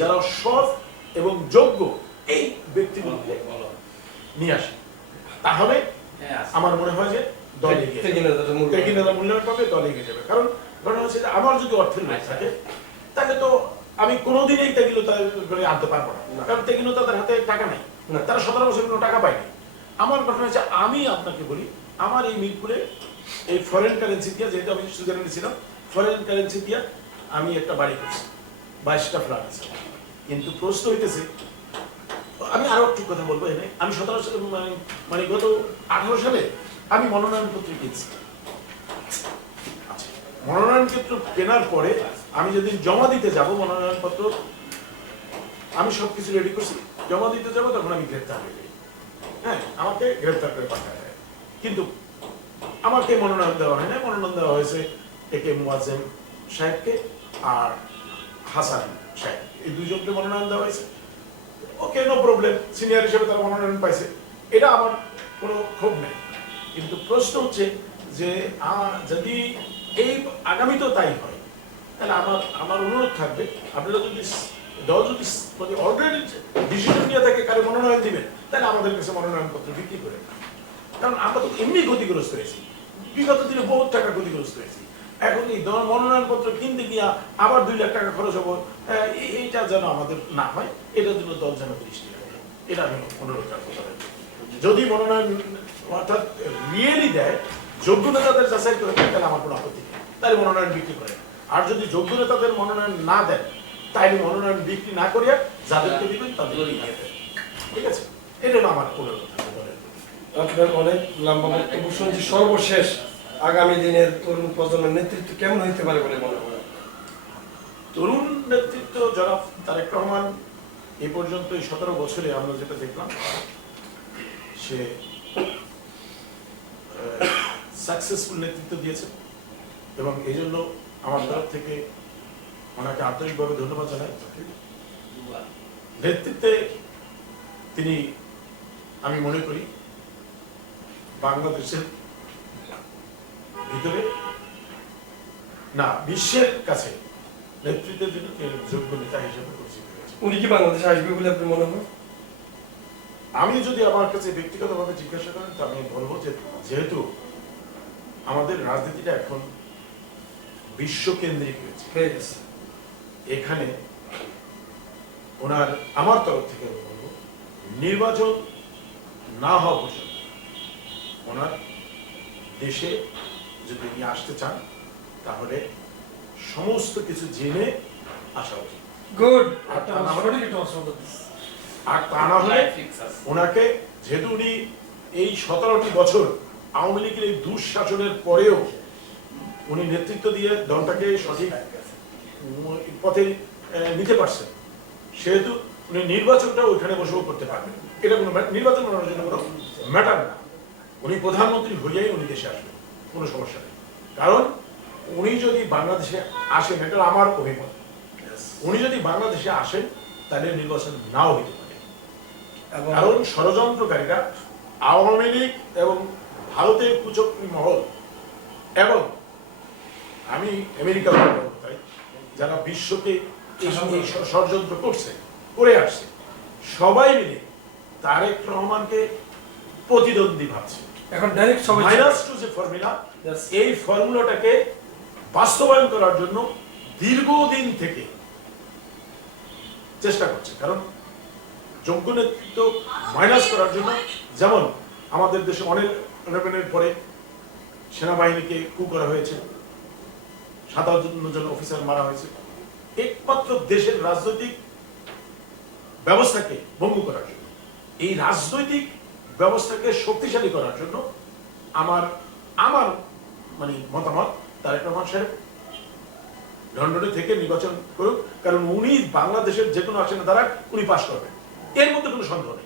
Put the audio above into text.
যারা সৎ এবং যোগ্য এই ব্যক্তিগুলোকে নিয়ে আসে। তাহলে আমার মনে হয় যে দল এগিয়ে মূল্যায়ন পাবে দল এগিয়ে যাবে। কারণ ঘটনা হচ্ছে আমার যদি অর্থের লোভ থাকে তাহলে তো আমি কোনোদিনই তেগিলতা করে আনতে পারব না। কারণ তেগিলতা তাদের হাতে টাকা নেই। তারা সতেরো বছর কোনো টাকা পায়নি। আমার ঘটনা হচ্ছে আমি আপনাকে বলি আমার এই মিরপুরে এই ফরেন কারেন্সি দিয়ে যেহেতু আমি সুইজারল্যান্ডে ছিলাম ফরেন কারেন্সি দিয়ে আমি একটা বাড়ি করছি। বাইশটা ফ্ল্যাট আছে। কিন্তু প্রশ্ন হইতেছে, আমি আরও একটু কথা বলব এখানে। আমি সতেরো সালে মানে মানে গত আঠারো সালে আমি মনোনয়ন পত্র কিনছি মনোনয়ন পত্র কেনার পরে আমি যেদিন জমা দিতে যাব মনোনয়ন পত্র, আমি সবকিছু রেডি করছি। জমা দিতে যাব, তখন আমি গ্রেপ্তার হয়ে যাই। হ্যাঁ আমাকে গ্রেপ্তার করে পাঠায়। দেয় কিন্তু আমাকে মনোনয়ন দেওয়া হয় না মনোনয়ন দেওয়া হয়েছে এ কে মুয়াজ্জেম সাহেবকে আর হাসান সাহেব। এই দুইজনকে মনোনয়ন দেওয়া হয়েছে। ওকে নো প্রবলেম সিনিয়র হিসেবে তারা মনোনয়ন পাইছে। এটা আমার কোনো ক্ষোভ নেই। কিন্তু প্রশ্ন হচ্ছে যে যদি এই আগামীতেও তাই হয়, তাহলে আমার আমার অনুরোধ থাকবে, আপনারা যদি দল যদি স- মানে অলরেডি ডিসিশন নিয়ে থাকে কারও মনোনয়ন দিবেন, তাহলে আমাদের কাছে মনোনয়ন পত্র বিক্রি করে কারণ আমরা তো এমনি ক্ষতিগ্রস্ত হয়েছি। বিগত দিনে বহুত টাকা ক্ষতিগ্রস্ত হয়েছি। এখন এই দল মনোনয়ন পত্র কিনতে গিয়া আবার দুই লাখ টাকা খরচ হব। এইটা যেন আমাদের না হয় এটার জন্য দল যেন দৃষ্টি রাখে। এটা আমি অনুরোধ রাখব তাদেরকে। যদি মনোনয়ন অর্থাৎ রিয়েলি দেয় যোগ্য নেতাদের যাচাই করে দেয়, তাহলে আমার কোনো আপত্তি নেই। তাহলে মনোনয়ন বিক্রি করে। আর যদি যোগ্য নেতাদের মনোনয়ন না দেন তাহলে মনোনয়ন বিক্রি না করিয়া যাদেরকে দিবেন তাদেরকে দিয়ে দেন। ঠিক আছে? এটা আমার দলের প্রতি। আপনার অনেক লম্বা বক্তব্য শুনছি। সর্বশেষ আগামী দিনের তরুণ প্রজন্মের নেতৃত্ব কেমন হইতে পারে বলে মনে হয়? তরুণ নেতৃত্ব জনাব তারেক রহমান, এ পর্যন্ত এই সতেরো বছরে আমরা যেটা দেখলাম, সে সাকসেসফুল নেতৃত্ব দিয়েছে। এবং এই জন্য আমার তরফ থেকে ওনাকে আন্তরিকভাবে ধন্যবাদ জানাই। নেতৃত্বে তিনি, আমি মনে করি, বাংলাদেশের ভিতরে? না বিশ্বের কাছে নেতৃত্বের জন্য তিনি যোগ্য নেতা হিসেবে পরিচিত উনি কি বাংলাদেশে আসবে বলে আপনি মনে হয়? আমি যদি আমার কাছে ব্যক্তিগতভাবে জিজ্ঞাসা করেন তো আমি বলব যে যেহেতু আমাদের রাজনীতিটা এখন বিশ্বকেন্দ্রিক হয়েছে এখানে ওনার আমার তরফ থেকে বলব নির্বাচন না হওয়া পর্যন্ত ওনার দেশে যদি উনি আসতে চান তাহলে সমস্ত কিছু জেনে আসা উচিত। গুড আর তা না হলে ওনাকে যেহেতু উনি এই সতেরোটি বছর আওয়ামী লীগের এই দুঃশাসনের পরেও উনি নেতৃত্ব দিয়ে দলটাকে সঠিক পথে নিতে পারছেন সেহেতু উনি নির্বাচনটা ওইখানে বসেও করতে পারবেন। এটা কোনো নির্বাচন ওনার জন্য কোনো ম্যাটার না। উনি প্রধানমন্ত্রী হইয়াই উনি দেশে আসবেন। কোনো সমস্যা নেই। কারণ উনি যদি বাংলাদেশে আসেন এটা আমার অভিমত। উনি যদি বাংলাদেশে আসেন তাহলে নির্বাচন নাও হইতে পারে। কারণ ষড়যন্ত্রকারীরা আওয়ামী লীগ এবং ভারতের কুচক্রী মহল এবং আমি চাই, যারা বিশ্বকে ষড়যন্ত্র করছে করে আসছে সবাই মিলে তারেক রহমানকে প্রতিদ্বন্দ্বী ভাবছে। এখন ডাইরেক্ট সবাই মাইনাস টু যে ফর্মুলা এই ফর্মুলাটাকে বাস্তবায়ন করার জন্য দীর্ঘদিন থেকে চেষ্টা করছে। কারণ যোগ্য নেতৃত্ব মাইনাস করার জন্য যেমন আমাদের দেশে অনেক অনেকের পরে সেনাবাহিনীকে কু করা হয়েছে সাতান্ন জন অফিসার মারা হয়েছে। একমাত্র দেশের রাজনৈতিক ব্যবস্থাকে ভঙ্গ করার জন্য। এই রাজনৈতিক ব্যবস্থাকে শক্তিশালী করার জন্য আমার আমার মানে মতামত, তারেক রহমান সাহেব লন্ডনে থেকে নির্বাচন করুক, কারণ উনি বাংলাদেশের যে কোনো আসনে দ্বারা উনি পাশ করবেন। এর মধ্যে কোনো সন্দেহ নেই।